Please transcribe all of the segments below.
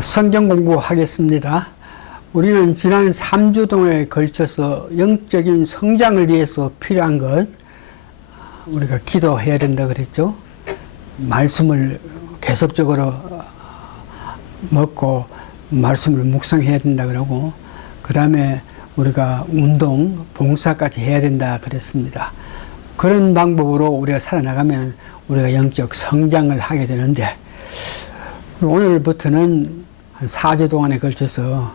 성경 공부하겠습니다. 우리는 지난 3주 동안에 걸쳐서 영적인 성장을 위해서 필요한 것, 우리가 기도해야 된다 그랬죠. 말씀을 계속적으로 먹고 말씀을 묵상해야 된다 그러고, 그 다음에 우리가 운동, 봉사까지 해야 된다 그랬습니다. 그런 방법으로 우리가 살아나가면 우리가 영적 성장을 하게 되는데, 오늘부터는 한 4주 동안에 걸쳐서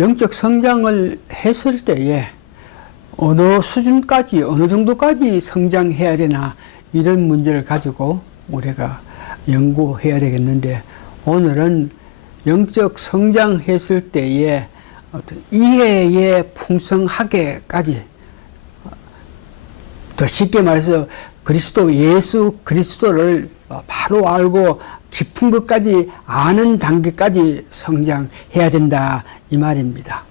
영적 성장을 했을 때에 어느 수준까지, 어느 정도까지 성장해야 되나, 이런 문제를 가지고 우리가 연구해야 되겠는데, 오늘은 영적 성장했을 때에 어떤 이해에 풍성하게까지, 더 쉽게 말해서 그리스도, 예수 그리스도를 바로 알고 깊은 것까지 아는 단계까지 성장해야 된다, 이 말입니다.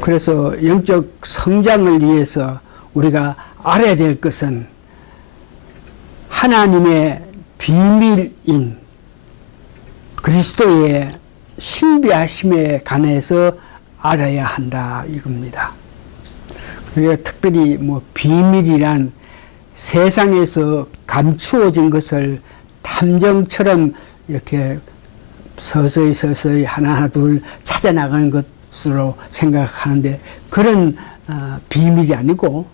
그래서 영적 성장을 위해서 우리가 알아야 될 것은 하나님의 비밀인 그리스도의 신비하심에 관해서 알아야 한다, 이겁니다. 그러니까 특별히 비밀이란 세상에서 감추어진 것을 탐정처럼 이렇게 서서히 하나 둘 찾아나가는 것으로 생각하는데, 그런 비밀이 아니고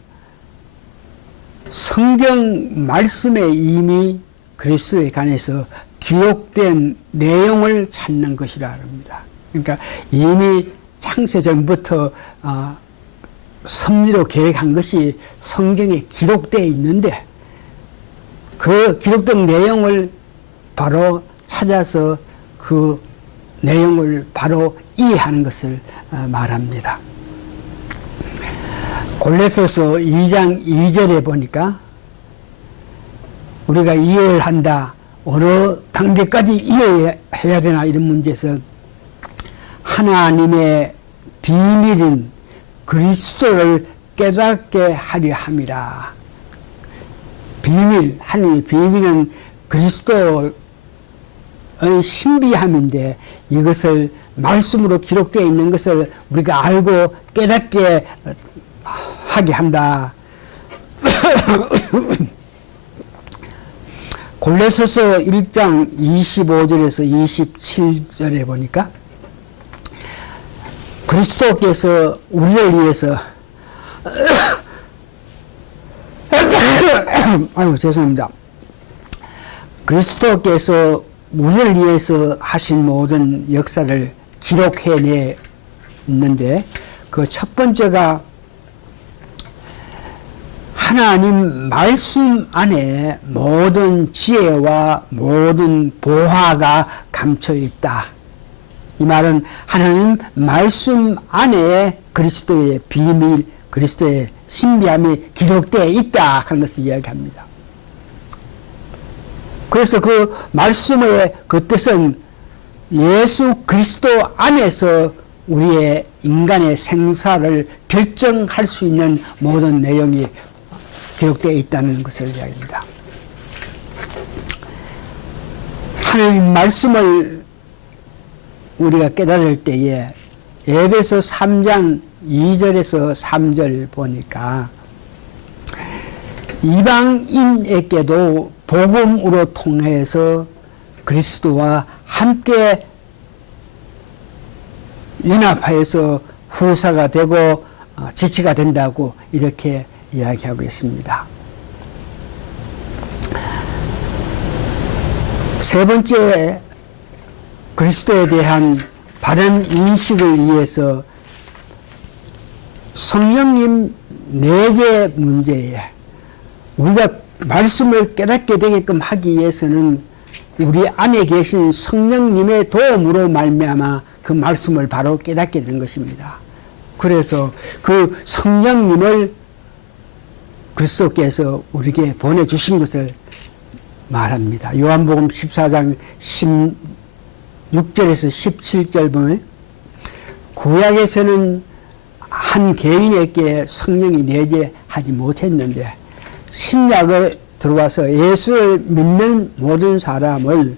성경 말씀에 이미 그리스도에 관해서 기록된 내용을 찾는 것이라 합니다. 그러니까 이미 창세전부터 섭리로 계획한 것이 성경에 기록되어 있는데, 그 기록된 내용을 바로 찾아서 그 내용을 바로 이해하는 것을 말합니다. 골로새서 2장 2절에 보니까 우리가 이해를 한다, 어느 단계까지 이해해야 되나, 이런 문제에서 하나님의 비밀인 그리스도를 깨닫게 하려 함이라. 비밀, 하나님의 비밀은 그리스도의 신비함인데, 이것을 말씀으로 기록되어 있는 것을 우리가 알고 깨닫게 하게 한다. 골로새서 1장 25절에서 27절에 보니까 그리스도께서 우리를 위해서 아이고 죄송합니다. 그리스도께서 우리를 위해서 하신 모든 역사를 기록해 냈는데, 그 첫 번째가 하나님 말씀 안에 모든 지혜와 모든 보화가 감춰 있다. 이 말은 하나님 말씀 안에 그리스도의 비밀, 그리스도의 신비함이 기록되어 있다 하는 것을 이야기합니다. 그래서 그 말씀의 그 뜻은 예수 그리스도 안에서 우리의 인간의 생사를 결정할 수 있는 모든 내용이 기록되어 있다는 것을 이야기합니다. 하나님 말씀을 우리가 깨달을 때에 에베소 3장 2절에서 3절 보니까 이방인에게도 복음으로 통해서 그리스도와 함께 연합하여서 후사가 되고 지체가 된다고 이렇게 이야기하고 있습니다. 세 번째, 그리스도에 대한 바른 인식을 위해서 성령님 내재 문제에, 우리가 말씀을 깨닫게 되게끔 하기 위해서는 우리 안에 계신 성령님의 도움으로 말미암아 그 말씀을 바로 깨닫게 되는 것입니다. 그래서 그 성령님을 그리스도께서 우리에게 보내주신 것을 말합니다. 요한복음 14장 16절에서 17절 보면, 구약에서는 한 개인에게 성령이 내재하지 못했는데, 신약을 들어와서 예수를 믿는 모든 사람을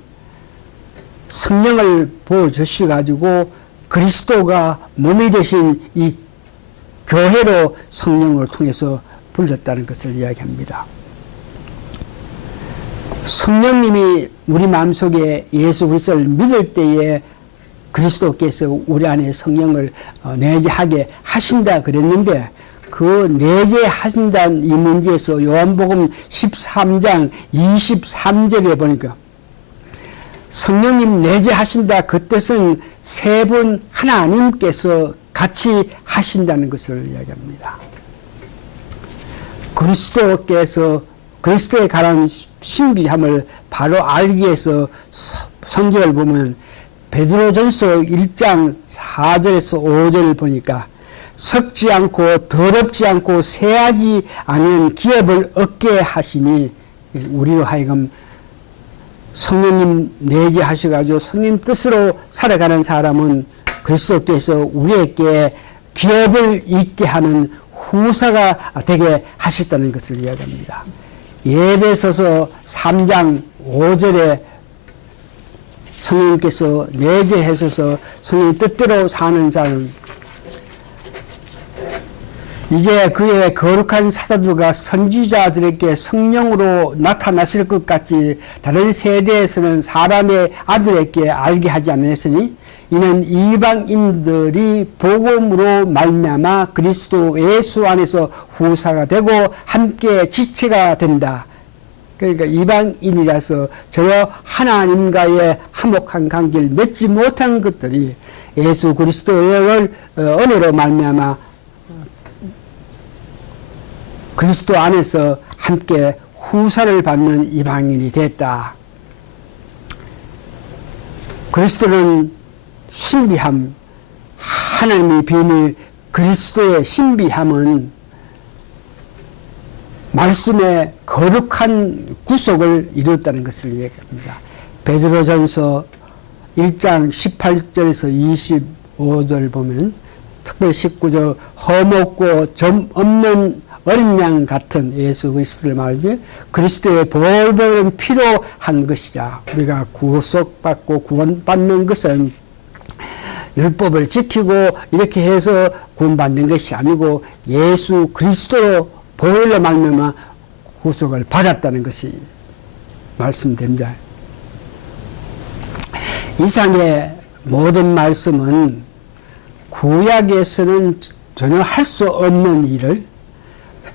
성령을 보여주셔가지고 그리스도가 몸이 되신 이 교회로 성령을 통해서 불렀다는 것을 이야기합니다. 성령님이 우리 마음속에 예수 그리스도를 믿을 때에 그리스도께서 우리 안에 성령을 내재하게 하신다 그랬는데, 그 내재하신다는 이 문제에서 요한복음 13장 23절에 보니까 성령님 내재하신다, 그 뜻은 세 분 하나님께서 같이 하신다는 것을 이야기합니다. 그리스도께서 그리스도에 관한 신비함을 바로 알기 위해서 성경을 보면 베드로전서 1장 4절에서 5절을 보니까 섞지 않고 더럽지 않고 새하지 않은 기업을 얻게 하시니, 우리로 하여금 성령님 내재하셔가지고 성령 뜻으로 살아가는 사람은 그리스도께서 우리에게 기업을 잊게 하는 후사가 되게 하셨다는 것을 이야기합니다. 에베소서 3장 5절에 성령님께서 내재하셔서 성령 뜻대로 사는 자는 이제 그의 거룩한 사도들과 선지자들에게 성령으로 나타나실 것 같이 다른 세대에서는 사람의 아들에게 알게 하지 않았으니, 이는 이방인들이 복음으로 말미암아 그리스도 예수 안에서 후사가 되고 함께 지체가 된다. 그러니까 이방인이라서 저와 하나님과의 화목한 관계를 맺지 못한 것들이 예수 그리스도의 은혜로 말미암아 그리스도 안에서 함께 후사를 받는 이방인이 됐다. 그리스도는 신비함, 하나님의 비밀, 그리스도의 신비함은 말씀의 거룩한 구속을 이루었다는 것을 얘기합니다. 베드로전서 1장 18절에서 25절 보면 특별히 19절 험없고 점 없는 어린 양 같은 예수 그리스도를 말하지, 그리스도의 보혈보혈은 피로 한 것이자, 우리가 구속받고 구원받는 것은 율법을 지키고 이렇게 해서 구원받는 것이 아니고 예수 그리스도로 보혈로 말미암아 구속을 받았다는 것이 말씀됩니다. 이상의 모든 말씀은 구약에서는 전혀 할 수 없는 일을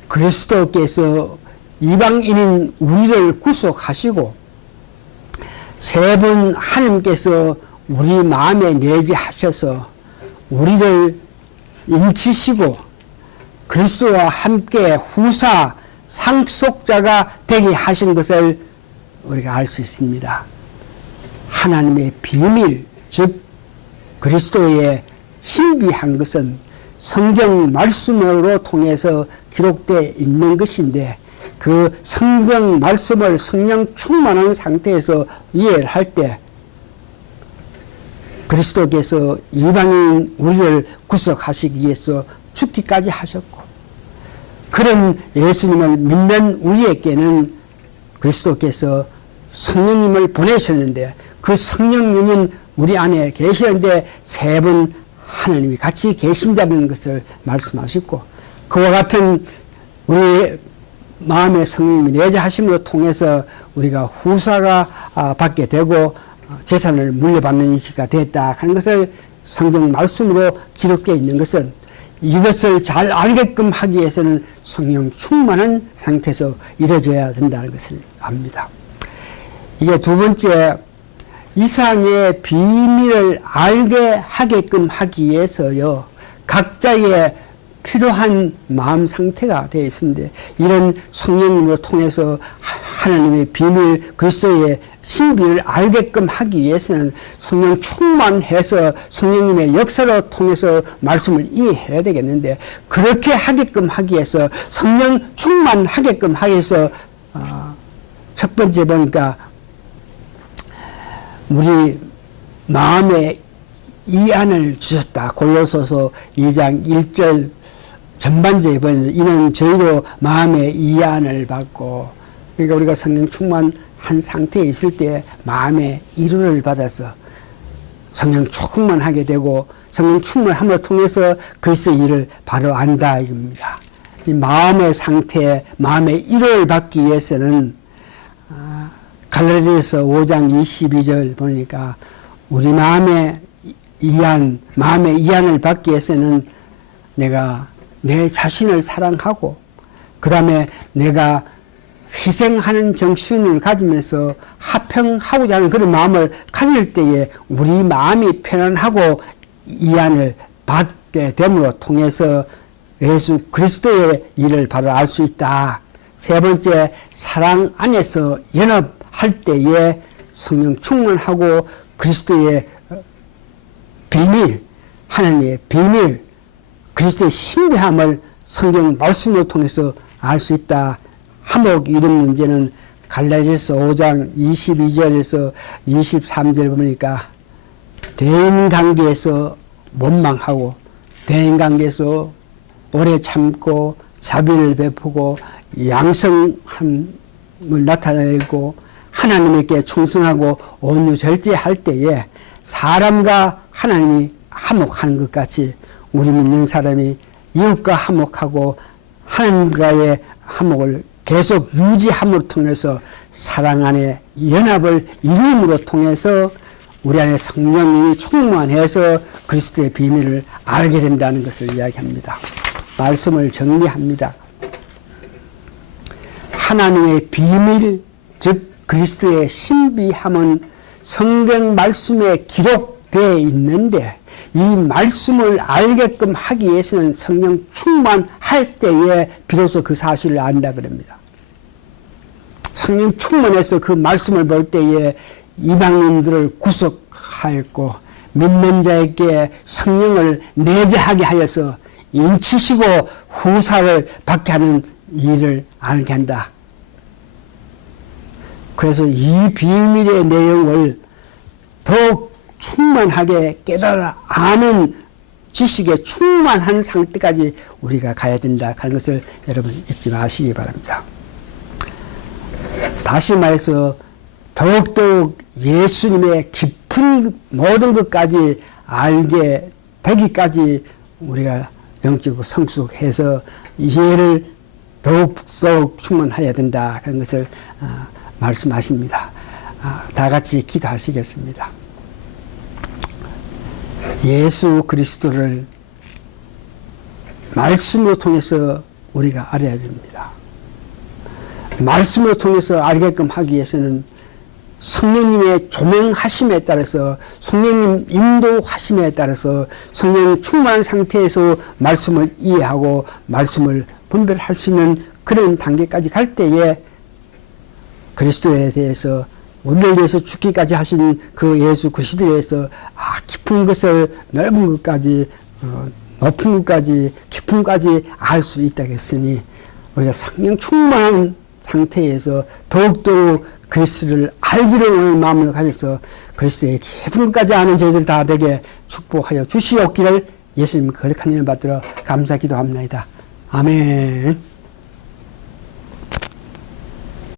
그리스도께서 이방인인 우리를 구속하시고 세 분 하나님께서 우리 마음에 내재하셔서 우리를 인치시고 그리스도와 함께 후사 상속자가 되게 하신 것을 우리가 알 수 있습니다. 하나님의 비밀, 즉 그리스도의 신비한 것은 성경 말씀으로 통해서 기록되어 있는 것인데, 그 성경 말씀을 성령 충만한 상태에서 이해를 할 때 그리스도께서 이방인 우리를 구속하시기 위해서 죽기까지 하셨고, 그런 예수님을 믿는 우리에게는 그리스도께서 성령님을 보내셨는데, 그 성령님은 우리 안에 계시는데 세 분 하나님이 같이 계신다는 것을 말씀하셨고, 그와 같은 우리 마음의 성령님이 내재하심으로 통해서 우리가 후사가 받게 되고 재산을 물려받는 이치가 됐다 하는 것을 성경 말씀으로 기록되어 있는 것은, 이것을 잘 알게끔 하기 위해서는 성령 충만한 상태에서 이루어져야 된다는 것을 압니다. 이제 두 번째, 이상의 비밀을 알게 하게끔 하기 위해서요, 각자의 필요한 마음 상태가 되어 있는데, 이런 성령님을 통해서 하나님의 비밀, 그리스도의 신비를 알게끔 하기 위해서는 성령 충만해서 성령님의 역사로 통해서 말씀을 이해해야 되겠는데, 그렇게 하게끔 하기 위해서 성령 충만하게끔 하기 위해서 첫 번째 보니까 우리 마음에 이안을 주셨다. 골로새서 2장 1절 전반적에 보면 이는 저희도 마음의 이안을 받고, 그러니까 우리가 성령 충만한 상태에 있을 때 마음의 이루를 받아서 성령 충만하게 되고 성령 충만함을 통해서 그리스도의 일을 바로 안다 이겁니다. 이 마음의 상태, 마음의 위로를 받기 위해서는 갈라디아서 5장 22절 보니까 우리 마음의 이안을 받기 위해서는 내가 내 자신을 사랑하고 그 다음에 내가 희생하는 정신을 가지면서 화평하고자 하는 그런 마음을 가질 때에 우리 마음이 편안하고 이안을 받게 됨으로 통해서 예수 그리스도의 일을 바로 알 수 있다. 세 번째, 사랑 안에서 연합할 때에 성령 충만하고 그리스도의 비밀, 하나님의 비밀, 그리스도의 신비함을 성경 말씀을 통해서 알 수 있다. 화목 이런 문제는 갈라디아서 5장 22절에서 23절 보니까 대인관계에서 원망하고 대인관계에서 오래 참고 자비를 베푸고 양성함을 나타내고 하나님께 충성하고 온유 절제할 때에 사람과 하나님이 화목하는 것 같이 우리 믿는 사람이 이웃과 화목하고 하나님과의 화목을 계속 유지함을 통해서 사랑 안에 연합을 이룸으로 통해서 우리 안에 성령님이 충만해서 그리스도의 비밀을 알게 된다는 것을 이야기합니다. 말씀을 정리합니다. 하나님의 비밀, 즉 그리스도의 신비함은 성경 말씀에 기록되어 있는데 이 말씀을 알게끔 하기 위해서는 성령 충만할 때에 비로소 그 사실을 안다 그럽니다. 성령 충만해서 그 말씀을 볼 때에 이방인들을 구속하였고 믿는 자에게 성령을 내재하게 하여서 인치시고 후사를 받게 하는 일을 알게 한다. 그래서 이 비밀의 내용을 더욱 충만하게 깨달아 아는 지식에 충만한 상태까지 우리가 가야 된다 하는 것을 여러분 잊지 마시기 바랍니다. 다시 말해서 더욱더욱 예수님의 깊은 모든 것까지 알게 되기까지 우리가 영적으로 성숙해서 이해를 더욱더욱 충만해야 된다 하는 것을 말씀하십니다. 다 같이 기도하시겠습니다. 예수 그리스도를 말씀으로 통해서 우리가 알아야 됩니다. 말씀을 통해서 알게끔 하기 위해서는 성령님의 조명하심에 따라서 성령님 인도하심에 따라서 성령 충만한 상태에서 말씀을 이해하고 말씀을 분별할 수 있는 그런 단계까지 갈 때에 그리스도에 대해서 우리를 위해서 죽기까지 하신 그 예수 그리스도에 대해서 깊은 것을 넓은 것까지 높은 것까지 깊은 것까지 알 수 있다고 했으니 우리가 성령 충만한 상태에서 더욱더욱 그리스도를 알기를 원하는 마음을 가져서 그리스도의 깊은 것까지 아는 저희들 다 되게 축복하여 주시옵기를 예수님 거룩한 이름 받들어 감사 기도합니다. 아멘.